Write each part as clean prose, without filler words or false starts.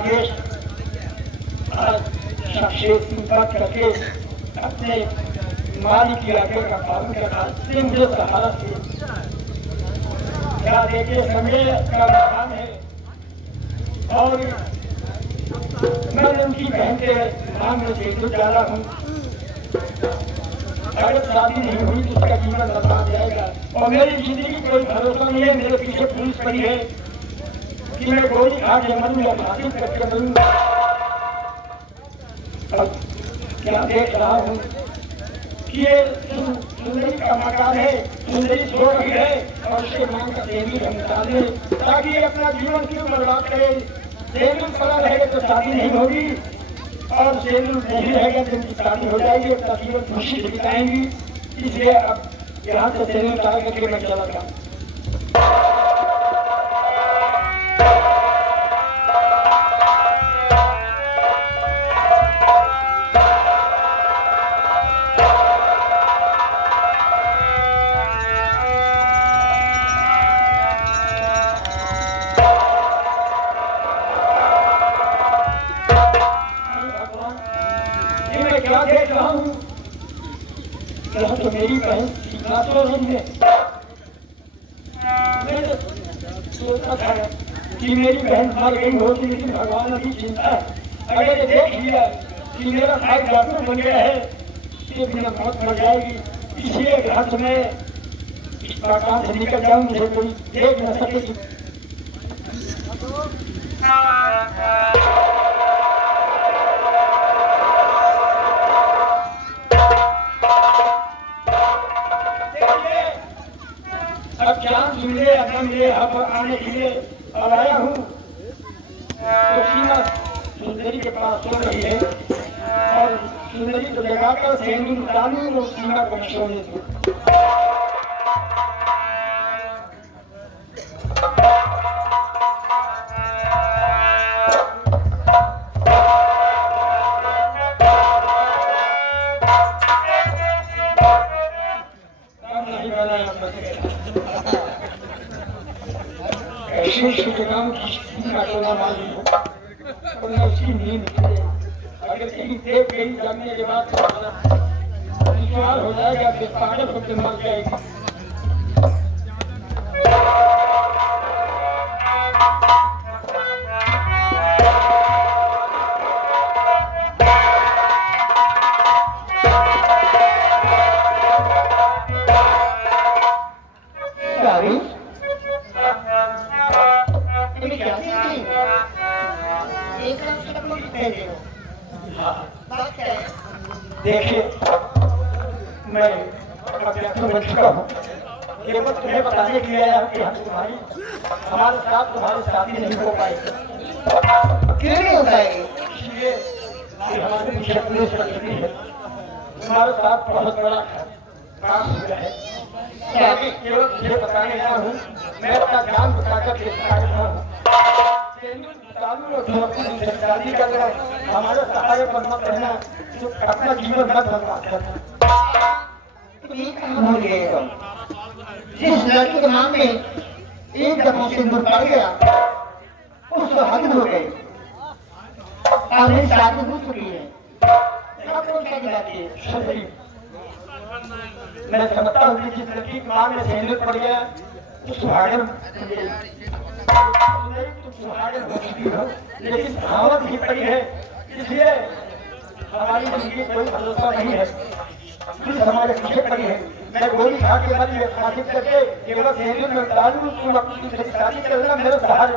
राजेश शमशेर सिंह पर करके अपने मालिक की आगे का पालन करना मुझे सहारा से क्या देखिए समय का नुकसान है और मैं उनकी बहन के नाम में से जा रहा हूँ। अगर शादी नहीं हुई तो उसका जीवन बर्बाद जाएगा और मेरी जिंदगी कोई भरोसा नहीं है। मेरे पीछे पुलिस पड़ी है कि मैं गोली खा के मरूं या फांसी करके मरूं। क्या देख रहा हूँ कि ये सुंदरी का मकान है, सुंदरी सो रही है और उसके मांग का सेंदूर हम डाले ताकि अपना जीवन क्यों बर्बाद करे। सेंदूर पड़ा रहेगा तो शादी नहीं होगी और सेंदूर नहीं रहेगा तो उनकी शादी हो जाएगी, अपना जीवन खुशी से बिताएंगी। इसलिए अब यहाँ से सेंदूर डाल करके मैं चला था। क्या देख रहा हूँ, यह तो मेरी बहन सीता तो नहीं है। मैंने सोचा था कि मेरी बहन मर गई होगी, लेकिन भगवान अभी चिंता है। अगर ये देख लिया कि मेरा भाई जादू बन गया है तो बिना मौत मर जाएगी। इसलिए घर में इस मकान से निकल जाऊँ, मुझे कोई देख न सकेगी। अब चांद मिले अगर मिले यहाँ पर आने के लिए और आया हूँ तो सीमा सुंदरी के पास सो रही है और सुंदरी को जगाकर सेंदूर डालूं और सीमा को सोने दूं। ऐसे जगहों की सीमा को न मालूम हो और न उसकी नींद खुले। अगर कहीं देख गई जानने के बाद विश्वास हो जाएगा कि पागल होकर मर जाएगी। देखिए मैं बन चुका हूँ, केवल तुम्हें बताने के लिए आया हूँ कि हम हमारे साथ तुम्हारी शादी नहीं हो पाएगी। क्यों नहीं हो पाएगी? इसलिए कि हमारे पीछे पुलिस पड़ी है। तुम्हारे साथ बहुत बड़ा काम हो गया है। केवल तुझे बताने आया हूँ, मैं अपना जान बताकर के हूँ शादी करना हमारे सहारे पर मत रहना, जो अपना जीवन मत बर्बाद करना। जिस लड़की के नाम में एक दफा सिंदूर पड़ गया उसको हद हो गई और मेरी शादी हो चुकी है। मैं समझता हूँ कि जिस लड़की के नाम में सिंदूर पड़ गया तो सुहागन हो चुकी हो, लेकिन भावत ही पड़ी है। इसलिए हमारी जिंदगी कोई भरोसा नहीं है। पुलिस हमारे पीछे पड़ी है। मैं गोली खा के मरी है, फांसी करके केवल सेंदूर में डालूं, तुम अपनी दूसरी शादी करना मेरे सहारे।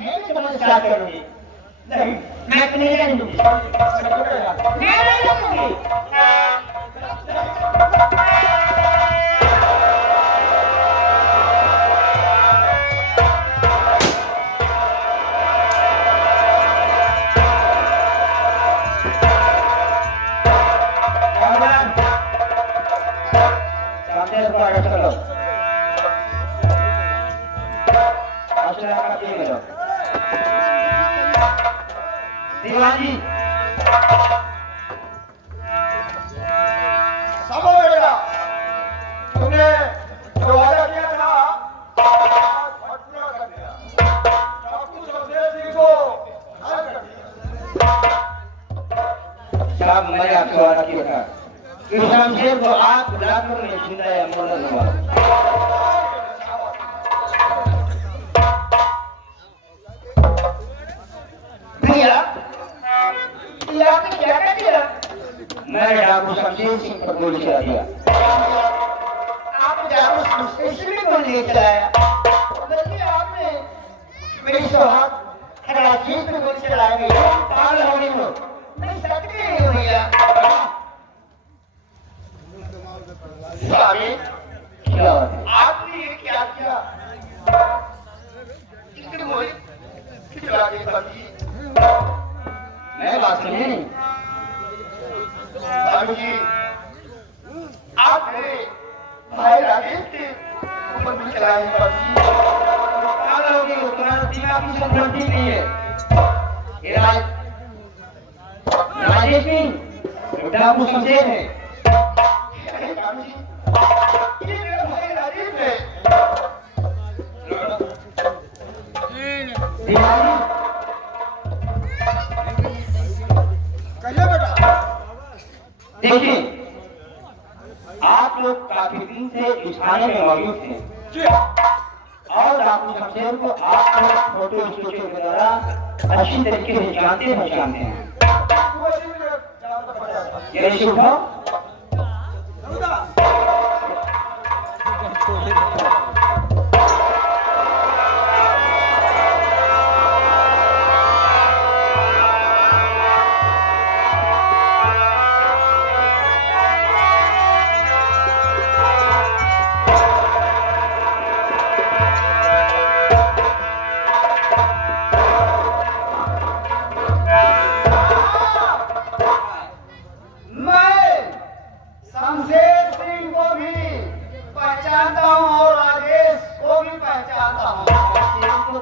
मैं तुम्हारे साथ करूंगी नहीं, मैं नहीं रहूंगी। दीवानी समझ बेटा, तुमने जो वादा किया था पूरा कर दिया। ठाकुर सुखदेव सिंह को साहब मैं आपसे वादा किया था कि शमशेर को आप बुलाकर मैं जिंदा या मुर्दा दूंगा। भैया ये आपने क्या कर दिया? मैंने डाकू शमशेर सिंह पर गोली चला दिया। आपने डाकू शमशेर सिंह को गोली चलाया, बल्कि आपने मेरी सौहार्द राजेश पे गोली चलाई गई। पागल हो गई हो? नहीं सकती नहीं हो भैया। स्वामी क्या आपने ये क्या किया? किसने गोली चला दी? मैं बात सुनी नहीं। स्वामी जी आप मेरे भाई राजेश के ऊपर भी चलाए पागल हो गई हो? तुम्हारा दिमाग की संगति नहीं है। ये राजेश नहीं डाकू शमशेर है। ये मेरा भाई राजेश है। देखिए आप लोग काफी दिन से इस थाने में मौजूद थे और डाकू शमशेर को आप लोग फोटो स्टूडियो के द्वारा अच्छी तरीके से जानते पहचानते हैं। ये शुभ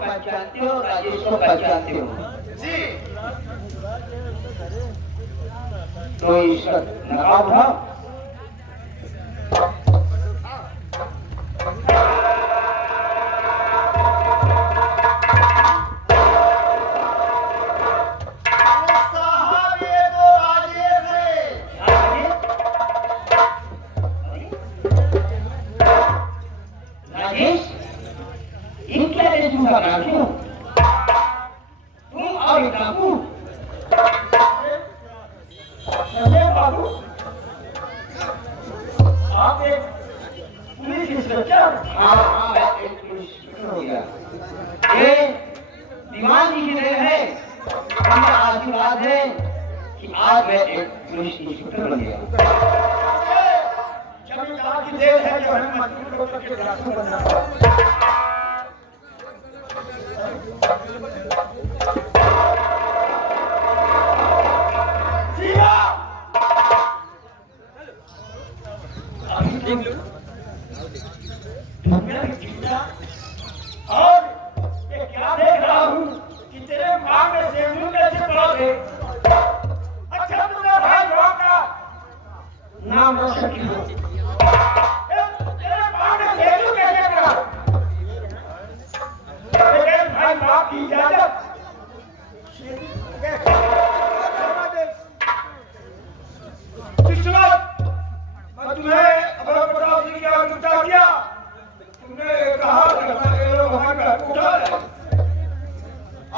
पहचानते हो, राजेश को पहचानते हो जी। तो इसका नकाब उठाओ। साहब ये तो राजेश है। राजेश क्या झूठा नाम हो तुम और डाकू? बाबू आप एक पुलिस इंस्पेक्टर? हाँ मैं एक पुलिस इंस्पेक्टर हो गया। ये दीवान जी की देन है, मेरा आशीर्वाद है कि आज मैं एक पुलिस इंस्पेक्टर बन गया। जमींदार की देन है जो हमें मजबूर करके डाकू बनना पड़ा। और ये क्या देख रहा हूँ कि तेरे माँ में सेंधु कैसे पड़ा है? अच्छा तुमने भाई माँ का नाम रोशन किया, तेरे माँ में सेंधु कैसे पड़ा? तेरे भाई माँ की इजाजत मैं तुम्हें अगर पता नहीं क्या उल्टा किया, तुमने कहा कि लोग हमारे उठा रहे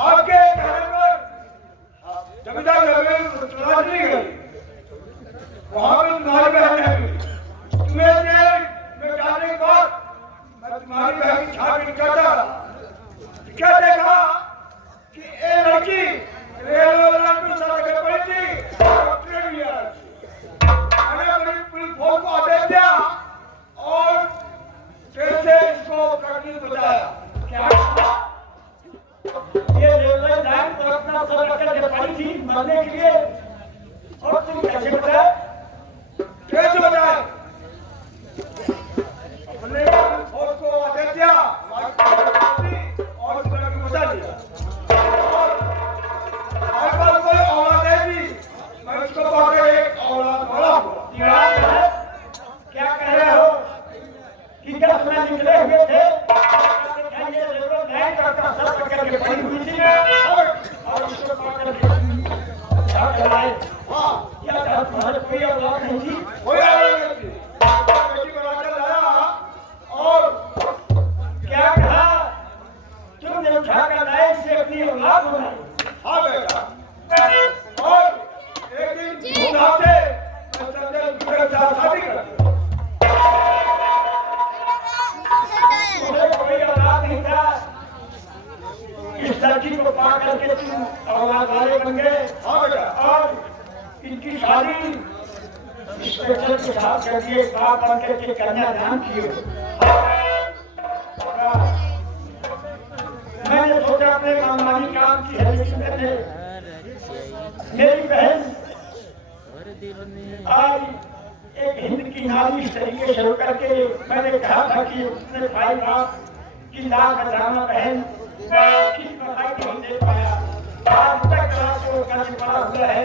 आपके कहने पर जमींदार तलाश नहीं गई, वहां पर तुम्हारी बहन है। तुम्हें जेल में जाने के बाद मैं तुम्हारी बहन की छानबीन करता रहा। क्या देखा कि ये लड़की रेलवे लाइन में सड़क पर पड़ी थी और ट्रेन भी आ रही थी। मैंने अपनी पुलिस फोर्स को आदेश दिया और कैसे इसको करने बताया। क्या ये रेलवे लाइन पर अपना सड़क पर पड़ी थी मरने के लिए, और तुम कैसे बताए? कैसे बताए? अपने फोर्स को आदेश दिया और उस लड़की को बता दिया। कोई औलाद है भी, मैं उसको पकड़ एक औलाद वाला हुआ। क्या कह रहे हो कि जब मैं निकले हुए थे ये रेलवे लाइन का सब पकड़ के पड़ी हुई थी और इसको पकड़ के कोई औलाद नहीं थी। कोई औलाद नहीं थी। बेटी बनाकर लाया और क्या कहा तुमने उठाकर लाए से अपनी औलाद बनाई। हाँ बेटा, और एक दिन धूमधाम से मेरे साथ शादी कर दी। तुम्हें कोई औलाद नहीं था, इस लड़की को पा करके तुम औलाद वाले बन गए। हाँ बेटा, और इनकी शादी स्पेशल के साथ करके बाप बन करके कन्यादान किए। मैंने सोचा अपने मनमानी काम की है, लेकिन मैंने मेरी बहन आज एक हिंद की नारी इस तरीके से होकर के मैंने कहा था कि उसने भाई बाप की लाल बचाना बहन किस प्रकार नहीं दे पाया। आज तक तो कर्ज पड़ा हुआ है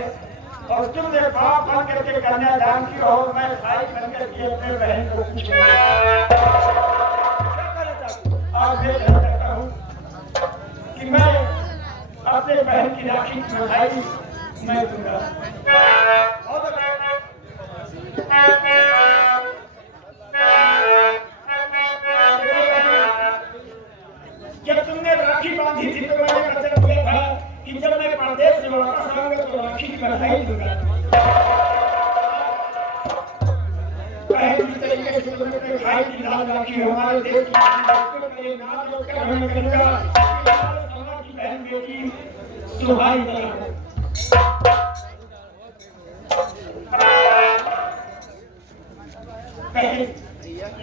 और तुमने बाप बन करके कन्यादान की और मैं भाई बन करके अपने बहन को कुछ आज मैं कहता हूँ कि मैं अपने बहन की राखी की मिठाई मैं दूंगा। जब तुमने राखी बांधी थी तो मैंने वचन दिया था कि जब मैं परदेश से वापस आऊंगा तो राखी की मिठाई दूंगा। इस तरीके से तुमने भाई की लाल राखी हमारे देश की नाम जोड़कर हमें करूंगा की बहन बेटी सुहाई बना।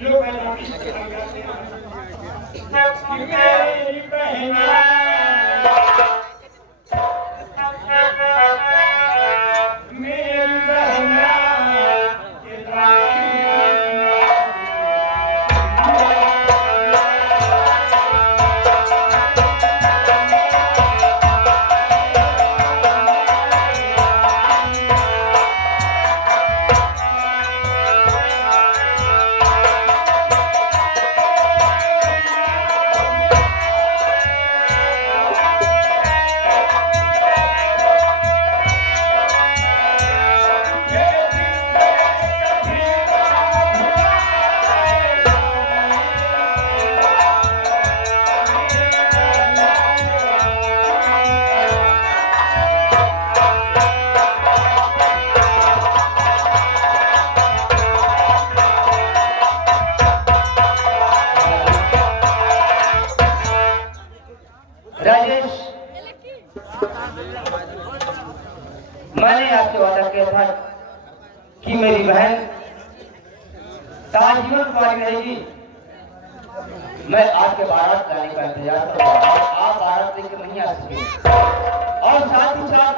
लो मैं राखी मेरी बहन मेरी बहन राजेश, मैंने आपसे वादा किया था कि मेरी बहन ताजीवन कुमारी रहेगी। मैं आपके बारात लाने का इंतजार कर रहा हूं। आप बारात लेकर नहीं आ सके और साथ ही साथ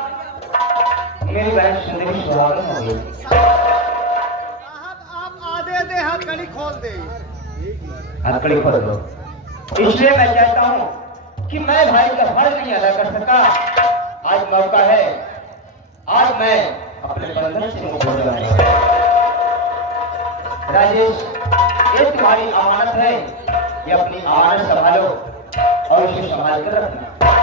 मेरी बहन सुंदरी सुहागन हो गई। आप आधे आधे हथकड़ी खोल दे। हथकड़ी खोल दो। इसलिए मैं चाहता हूँ कि मैं भाई का फर्ज नहीं अदा कर सका। आज मौका है, आज मैं अपने बंधन से मुक्त हो जाऊंगा। राजेश, ये तुम्हारी अमानत है, ये अपनी अमानत संभालो और इसे संभाल कर रखना।